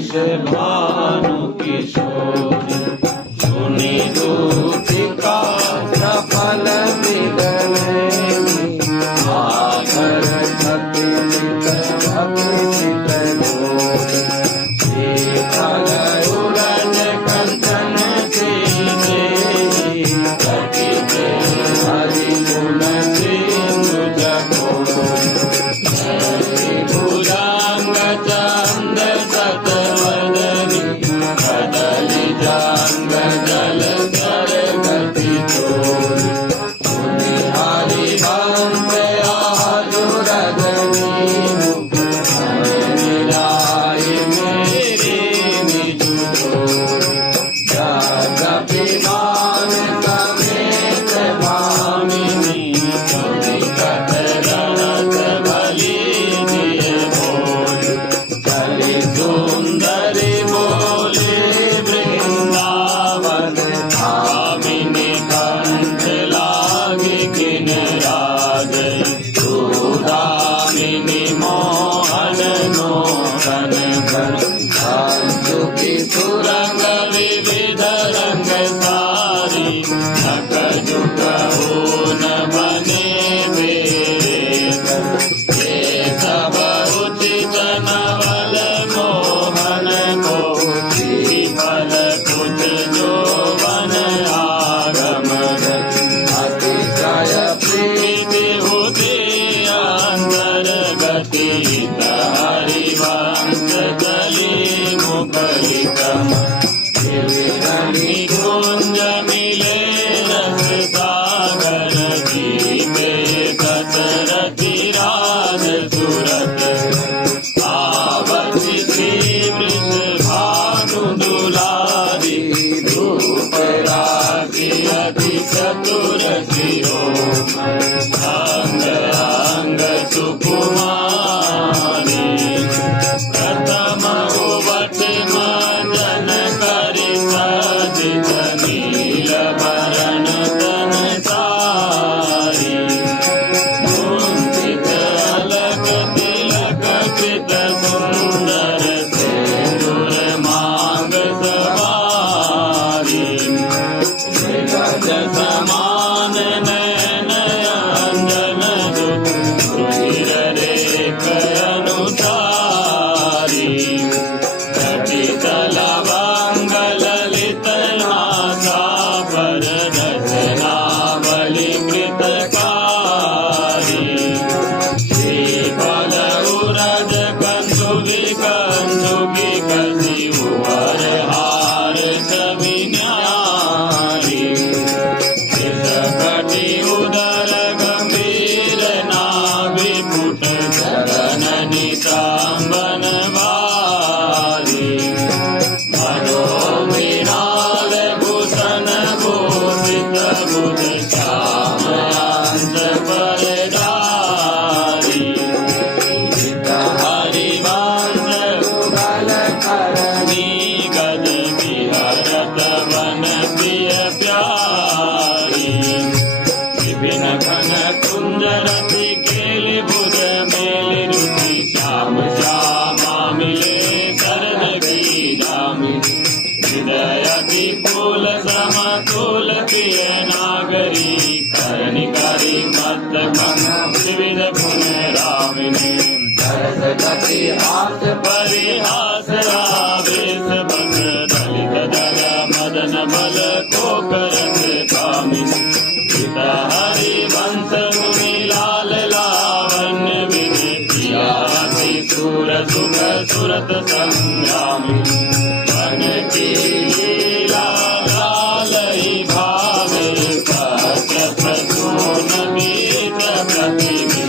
भानु किशोरी सुनी दूतिका सफल मिलने आगर छति शीतल उरज कंचन हरि गुण सिंधु भुजंग चंद सतवदनी कदली जांग जल कर गति चोरी सुनि हरि वंश आजुरगनी निराय मेरे निजु जगपिमान समेत भामिनी चोरी कतरत बलि दिय बोल चली सुंदरी बोले वृंदावन भामिनी कंठ लागे किन राज दामिनी मोहन मोहन घन की सुरंग विविध रंग सारी नक जुग न बने बेरे सब उचित नवल मोहन को फल कुछ जो वन आगम अतिशय प्रीति होते अंतर्गति हरिवंश गली मुखलिकम कुंज मिले रस सागर जीवे कतरति राज सुरत आवति श्री वृष भानु दुलारी रूप राशि अति चतुर शिरो अंग अंग सुकुमारी प्रथम उवट मदन करि सजित नील भरण तन सारी कुंचित अलग तिलक कृत सुंदर सिंदूर मांग सवारी गज समान नयन अंजन रुचिर रेख अनुसारी घटित लवंग ललित नासा पर रचनावली कृतकारी श्रीफल उरज कंसुकी कंसुकी कसी उवर हार छवि न्यारी कटी उदर गंभीर नाभि पुट गगन नितांबन वारी मनोविनाल भूषण भूषित बुध श्याम अंश परदारी हरिवंश युगल करणी गज विहरत वन प्रिय प्यारी विपिन घन कुंज रति केलि भुज मेलि रुचि श्याम श्यामा मिले शरण बीजामिनी हृदयति फूल समतुल प्रिय नागरी कर्णिकारी मस्तकं विविध गुण रामिनी दरस गति हास परिहास आवेश भग दलित दल मदन बल को करत कामिनी पिता हरिवंश मुनि लाल लावण्य विधि प्रियाति सुर सुख सुरत संग्रामी मन की लीला लालई भावे कश्यप सून मीत प्रतिमी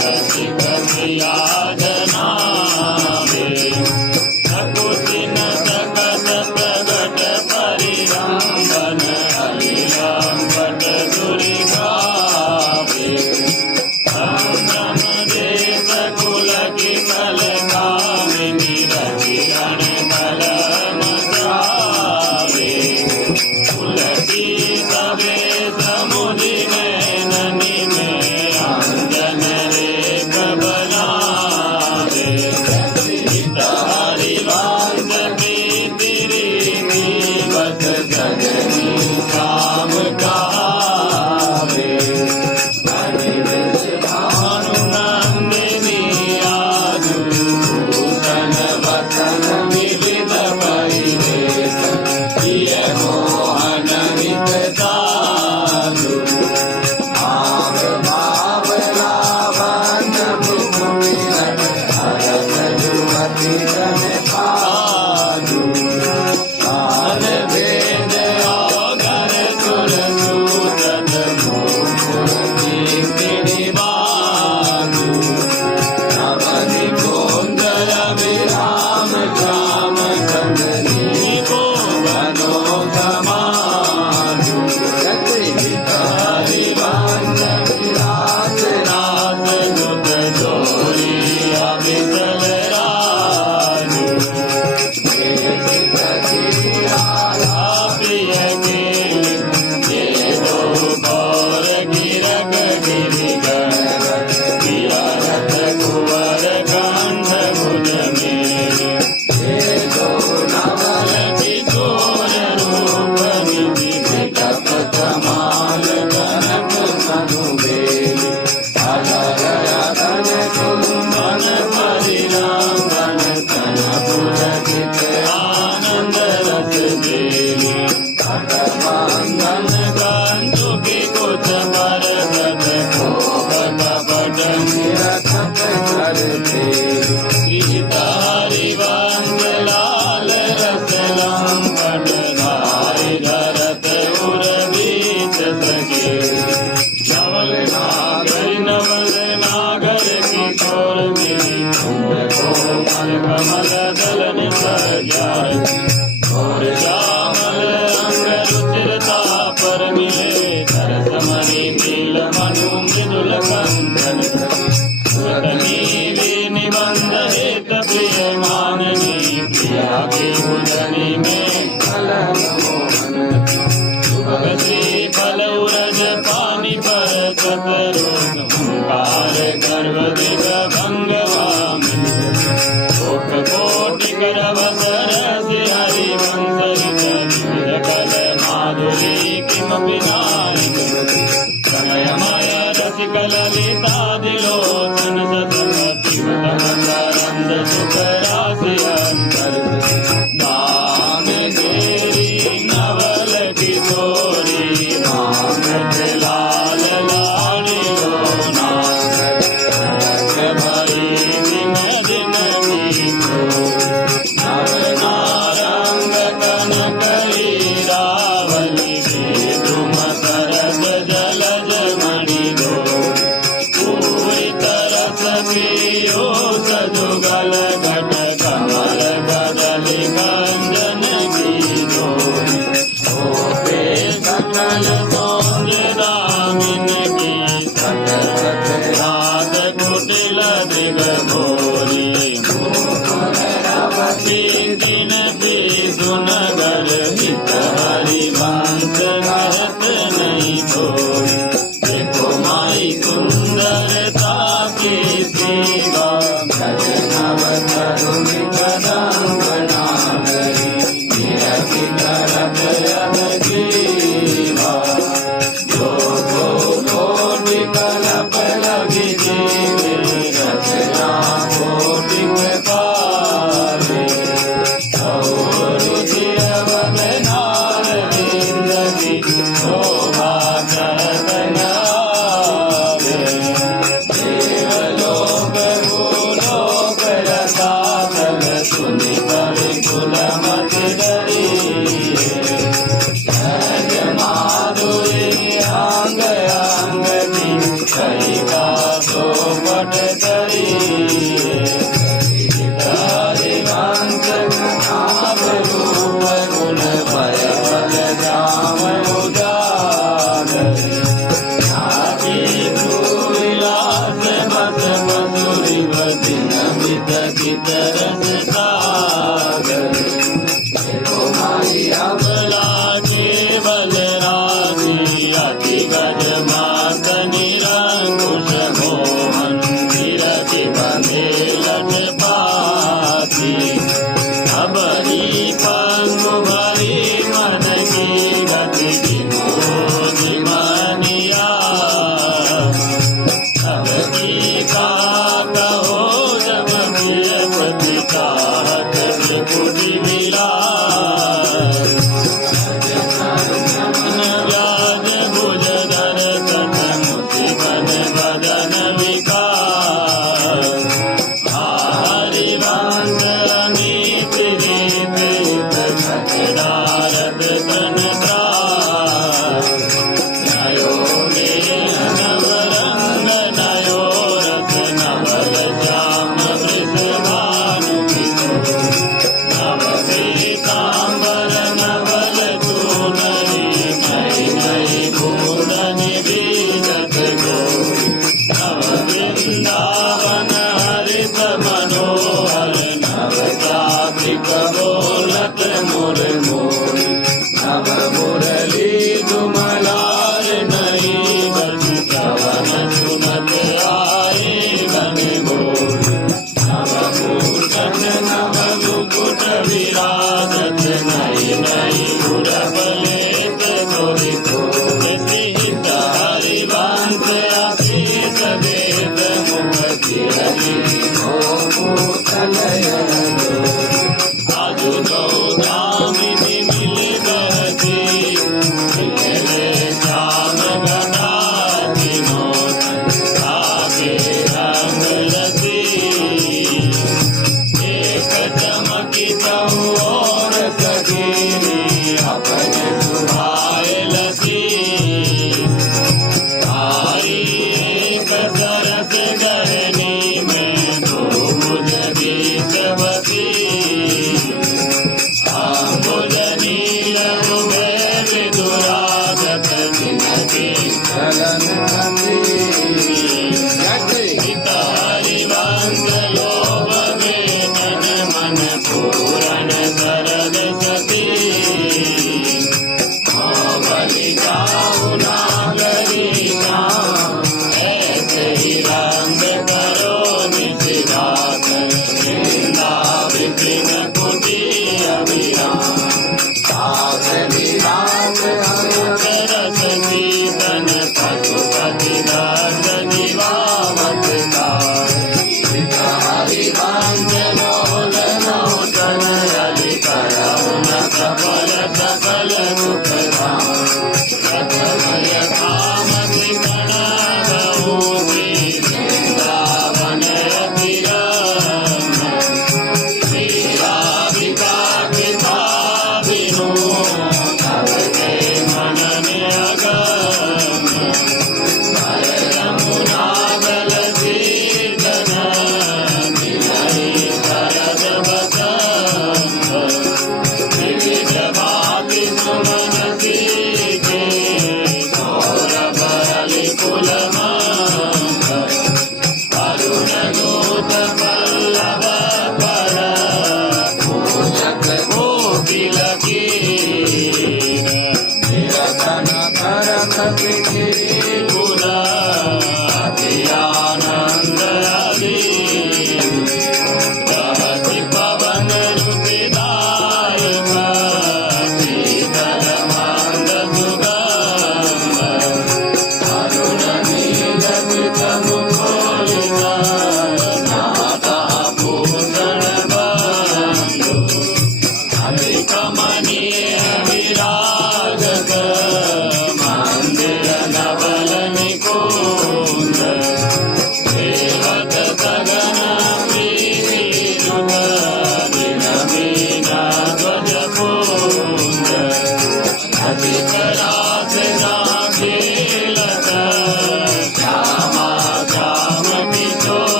कति कतिया जनावे सकुचिन सकत प्रगट परिरंबन अलिरंबट दुर्गावे संगम देश कुल की कल कामिनी रचिरण कल मचावे कुलकी सबे समुदि नैननी में अंजन रेख बनावे चरण पादु काल वेद अवघर सुर सूचत मोर कीर्ति निवादु नवनि कुंदर विराम श्याम चंदनी को बनो समाधु हरिवंश विराज राज दुत जोरी अविचल राजु प्रिय के ये दो गौर गिरग गिरिगर विरत कुंवर कंठ भुज मेरे ये दो नवल किशोर रूप निधि विकप कमाल कनक सनुबेल अधर अधन कुंभन परिरंभन तन पुलकित आनंद रस देवी खटबंधन कंचुकी कुच परगत कोप कपट निरखत कर देवी कृत हरिवंश लाल रस लंपट धारि धरत उर बीच सके नवल नागर किशोर मेरी कुंभ कोमल कमल दलन सजाय और श्यामल अंग रुचिरता पर मिले तरस मणि नील मनु मृदुल कंचन सुरतनी निबंध हेत प्रिय माननी प्रिया के भुजनी में कलम मोहन सुभग श्री फल उरज पानी पर चतरोग ओंकार गर्भ दिग भंग वामन कोट कोटि करवसर से हरिवंश ऋषि कल माधुरी किमपि नायक प्रणयमय रसिक ललिता दिलोचन सतमति मकरंद सुख राशि अंतर दान तेरी नवल किशोरी मांगत लाल लाड़ी लो नाग भरी दिन दिन गीतो नव नारंग कनकरी रावली द्रुम सरस जलज मणि दो पूरी तरस पियो सजुगल घट कमल बदली गंजन की दो ओपे सकल दामिन की सकल रात कुटिल दिग भोरी दिन पी सुनगर हित हरिवंश महत नहीं छोड़ी देखो माई सुंदरता की सेवा नव तरुणी कदम्बना करी निरखि करत यद जीवा जो कोटि कल्प लगी जीवे रचना कोटि पारे रुचि अवध नार विंदगी शोभा करत गावे देवलोक भूलोक रसातल सुनि कवि कुल मत डरिए सहज माधुरी अंग अंग की कहिका तो पट करिए हरिवंश नाम रूप गुण भय बल जाम उजागर नाकी विलास बस मधुरी बदिन बित कित रस सागर देखो माई अबला केवल राजी अति गज मात निरंकुश मोहन गिरति बंधे लट पाती अबरी पंगु भरी मन की गति की मोहि मनिया अब की का कहो जब प्रिय पति चाहत त्रिपुटी विलास व्याज भुज धर तट मुति बन बदन विकार हरिवंश बोलत मोर मोर नव मुरली दुमलार नहीं बच श्रवण सुनत आए बन बोल नव भूषण नव मुकुट विराजत नहीं नहीं गुरबलेत गोरी हित हरिवंश आशीष वेद मुख चिरली आजु दो दामिनी मिल बहती मिले श्याम घटा विनोद आगे रंग लती एक चमकी तहु और सकीरी अपने सुभाए लती आई एक सरस गहनी में दो भुज गीतवती आंबुज नील कुबेर दुरागत जिनकी चलन हित हरिवंश लोभ वेदन मन पूरन शरद सती बलि जाऊ नागरी ऐसे ही रंग करो निशिवाकर निंदा विपिन कुटी अभिराम सास विराट रस कीर्तन पशुपति दर्द जीवावत हरिवंश लोल नौतन अली करौन सफल सकल दुख रथमय कामति गण गौरी वृंदावन अतिरम लीला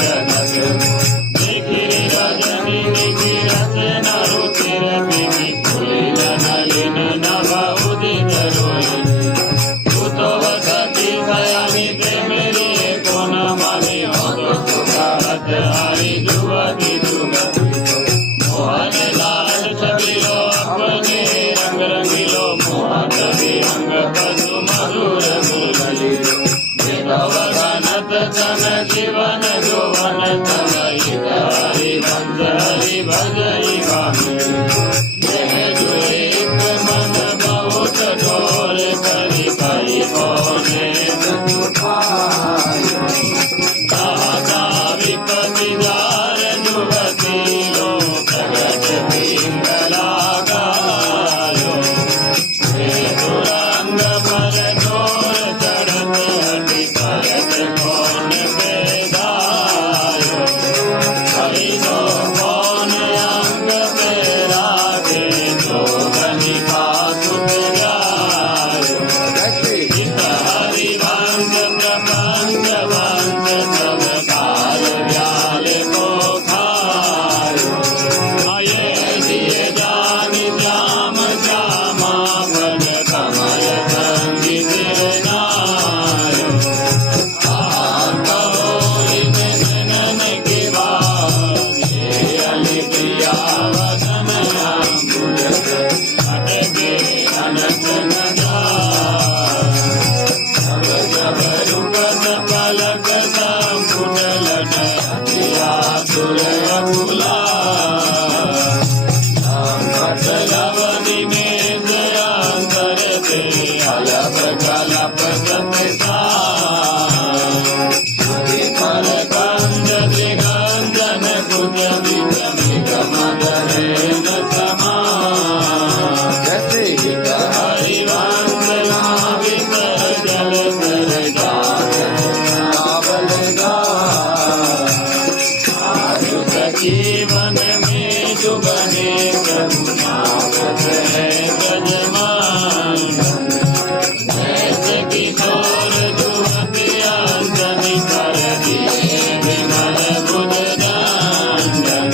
जगत देखिरि रजनी निखिरत नरुचिर बिनि कुलिन नलिन नभ उदित रोहि सुतो वसति शयनि प्रेमिरि कोन मणि होतो सुखावत हरि जुवति जुगति मोहन लाल छबिलो अपने रंग रंगिलो मोहत विहंग पशु मधुर मुरलिलो भगवनत तन जीवन जोवन तन हित हरि वंश हरि भजई भामी यह जुएक मन बहुत डोर करि पाई कौने दाता विपति दार जुगति लो प्रगट पिंगला गायो हे तुरंग पर डोर चढ़त हटि परत कौन बेदायो हरि दो कौन अंग पे रागे जो बनिका सुत जायो हित हरि वंश प्रपंच वंश सब काल व्याल को खायो आये दिए जान श्याम श्यामा बन कमल संगीत नायो कहो इन नैनन की बात ये अली प्रिया वदन अमृत अटके अनंत न सब जब रुकत पलक संपुटलन अतिया सुर अकुला लवनि में अंतर से अलप कलप सतसा फल कंद त्रिगंधन कुज विज मृग मदरे न समा हरि वंश नाविक जल कर जात नावल गा आयुष जीवन में जुगने प्रभु नामत है गजमान ऐसे किशोर जुवति अंजनी कर दिए विमल बुध दंडन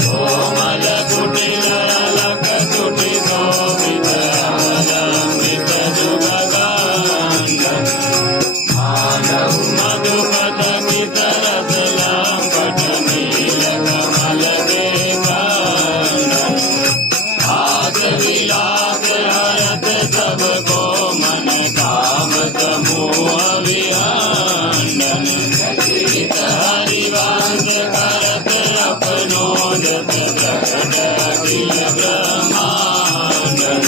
कोमल कुटिल अलक कुटि शोभित अमृत जुगगांडन मानव मधुपथ की तरस लंपट नील कमल के कानन आस विलास हरत सबको मन काम समूह विहांडन हित हरि वंश करत अपनो जस प्रकट अखिल ब्रह्मांडन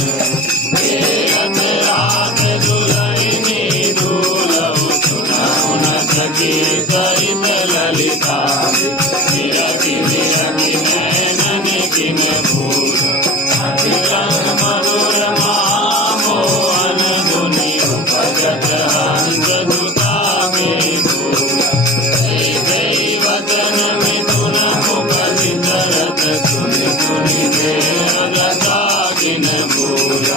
केरत रात दुलहिनी दूलहु सुनहु न सकी सरित ललिता विरखि विरखि नैनन किन भूत अतिरंग मधुर मोहन धुनि उपजत हंस दुता के फूल वचन मिथुन मुख विचरत सुनि सुनि देवदता किन भूल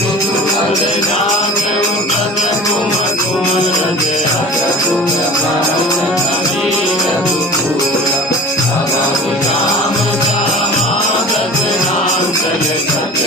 मृदुल जाग उठत कुम कुम रज अगुग भारत कबीर दुकूल अगु श्याम श्यामागत नाम चल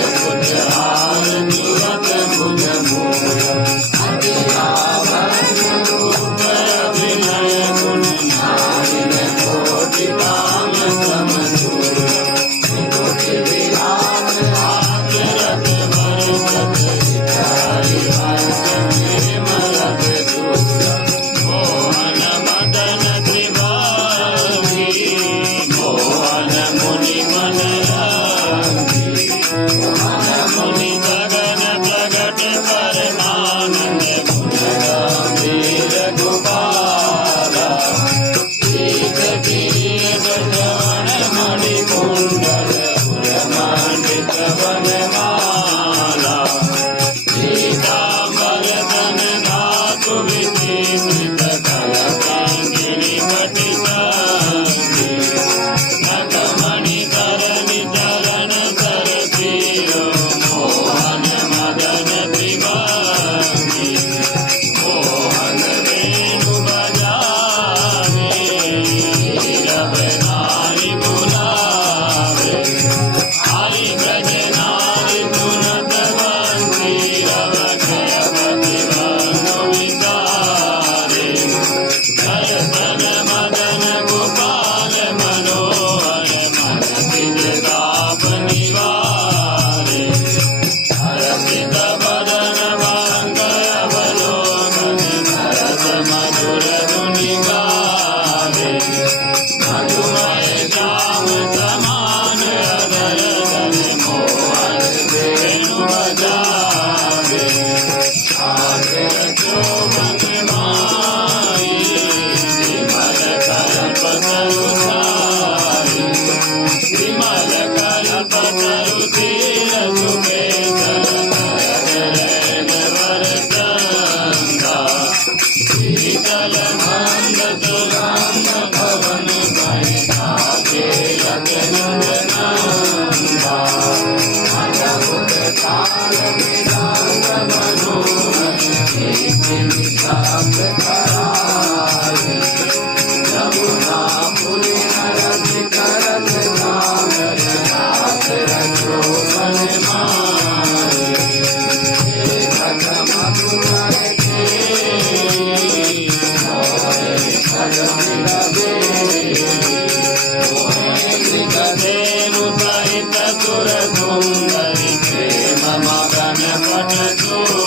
पट तो